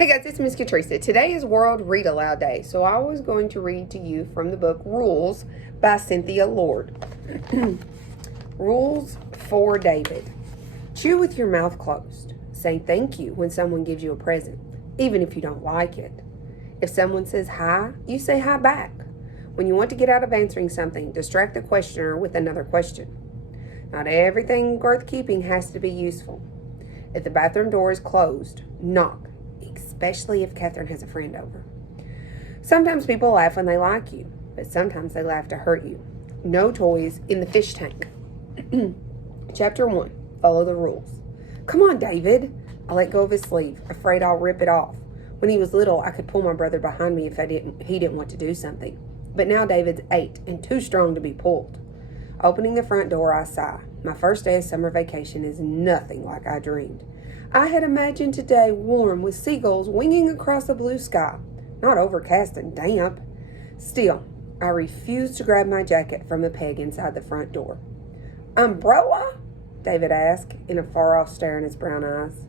Hey guys, it's Miss Katrisa. Today is World Read Aloud Day, so I was going to read to you from the book Rules by Cynthia Lord. Rules for David. Chew with your mouth closed. Say thank you when someone gives you a present, even if you don't like it. If someone says hi, you say hi back. When you want to get out of answering something, distract the questioner with another question. Not everything worth keeping has to be useful. If the bathroom door is closed, knock, especially if Catherine has a friend over. Sometimes people laugh when they like you, but sometimes they laugh to hurt you. No toys in the fish tank. Chapter 1. Follow the rules. Come on, David. I let go of his sleeve, afraid I'll rip it off. When he was little, I could pull my brother behind me if he didn't want to do something. But now David's 8 and too strong to be pulled. Opening the front door, I sigh. My first day of summer vacation is nothing like I dreamed. I had imagined today warm with seagulls winging across a blue sky, not overcast and damp. Still, I refused to grab my jacket from the peg inside the front door. Umbrella? David asked, in a far-off stare in his brown eyes.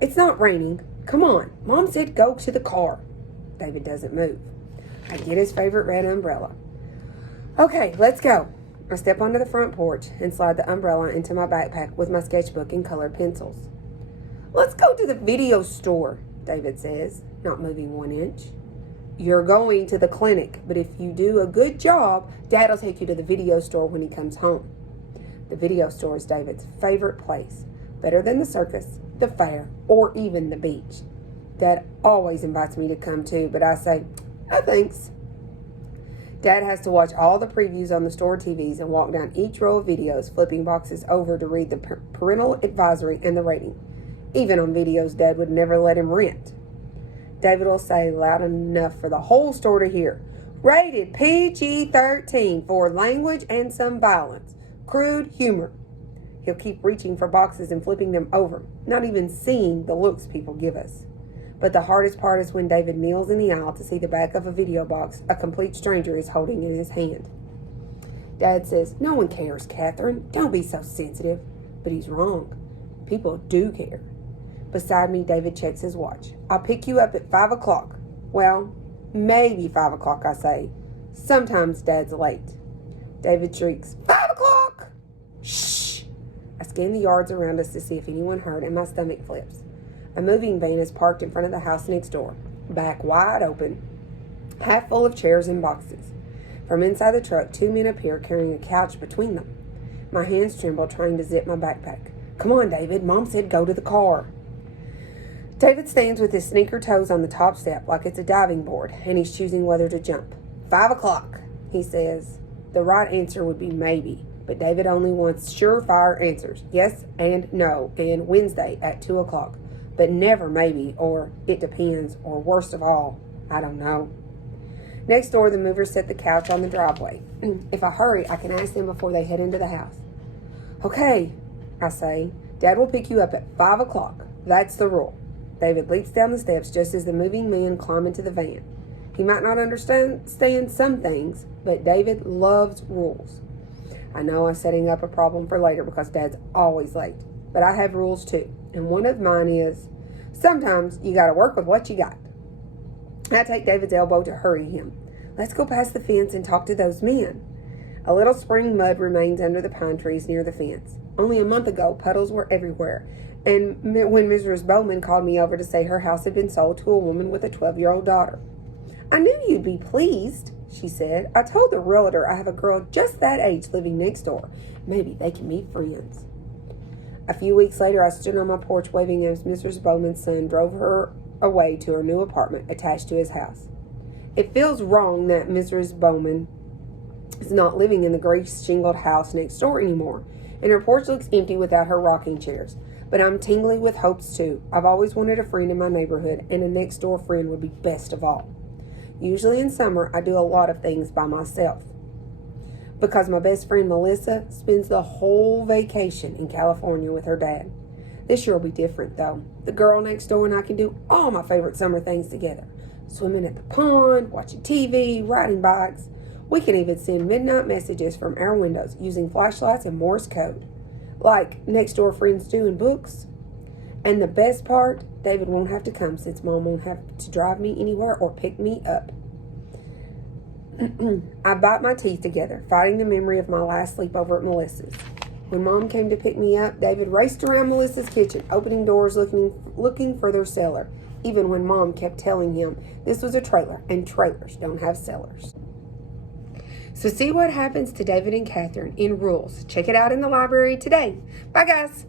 It's not raining. Come on. Mom said go to the car. David doesn't move. I get his favorite red umbrella. Okay, let's go. I step onto the front porch and slide the umbrella into my backpack with my sketchbook and colored pencils. Let's go to the video store, David says, not moving 1 inch. You're going to the clinic, but if you do a good job, Dad'll take you to the video store when he comes home. The video store is David's favorite place, better than the circus, the fair, or even the beach. Dad always invites me to come too, but I say, no thanks. Dad has to watch all the previews on the store TVs and walk down each row of videos, flipping boxes over to read the parental advisory and the rating. Even on videos Dad would never let him rent. David will say loud enough for the whole store to hear, rated PG-13 for language and some violence, crude humor. He'll keep reaching for boxes and flipping them over, not even seeing the looks people give us. But the hardest part is when David kneels in the aisle to see the back of a video box a complete stranger is holding in his hand. Dad says, no one cares, Catherine. Don't be so sensitive. But he's wrong. People do care. Beside me, David checks his watch. I'll pick you up at 5 o'clock. Well, maybe 5 o'clock, I say. Sometimes Dad's late. David shrieks, 5 o'clock! Shh! I scan the yards around us to see if anyone heard, and my stomach flips. A moving van is parked in front of the house next door, back wide open, half full of chairs and boxes. From inside the truck, 2 men appear carrying a couch between them. My hands tremble trying to zip my backpack. Come on, David. Mom said go to the car. David stands with his sneaker toes on the top step like it's a diving board, and he's choosing whether to jump. 5 o'clock, he says. The right answer would be maybe, but David only wants surefire answers, yes and no, and Wednesday at 2 o'clock, but never maybe, or it depends, or worst of all, I don't know. Next door, the movers set the couch on the driveway. If I hurry, I can ask them before they head into the house. Okay, I say, Dad will pick you up at 5 o'clock. That's the rule. David leaps down the steps just as the moving men climb into the van. He might not understand some things, but David loves rules. I know I'm setting up a problem for later because Dad's always late, but I have rules too, and one of mine is sometimes you got to work with what you got. I take David's elbow to hurry him. Let's go past the fence and talk to those men. A little spring mud remains under the pine trees near the fence. Only a month ago, puddles were everywhere, and when Mrs. Bowman called me over to say her house had been sold to a woman with a 12-year-old daughter. I knew you'd be pleased, she said. I told the realtor I have a girl just that age living next door. Maybe they can be friends. A few weeks later, I stood on my porch waving as Mrs. Bowman's son drove her away to her new apartment attached to his house. It feels wrong that Mrs. Bowman is not living in the gray shingled house next door anymore, and her porch looks empty without her rocking chairs. But I'm tingling with hopes too. I've always wanted a friend in my neighborhood, and a next door friend would be best of all. Usually in summer, I do a lot of things by myself, because my best friend Melissa spends the whole vacation in California with her dad. This year will be different though. The girl next door and I can do all my favorite summer things together. Swimming at the pond, watching TV, riding bikes. We can even send midnight messages from our windows using flashlights and Morse code, like next door friends do in books. And the best part, David won't have to come since Mom won't have to drive me anywhere or pick me up. I bite my teeth together, fighting the memory of my last sleepover at Melissa's. When Mom came to pick me up, David raced around Melissa's kitchen, opening doors, looking for their cellar, even when Mom kept telling him this was a trailer, and trailers don't have cellars. So see what happens to David and Catherine in Rules. Check it out in the library today. Bye, guys.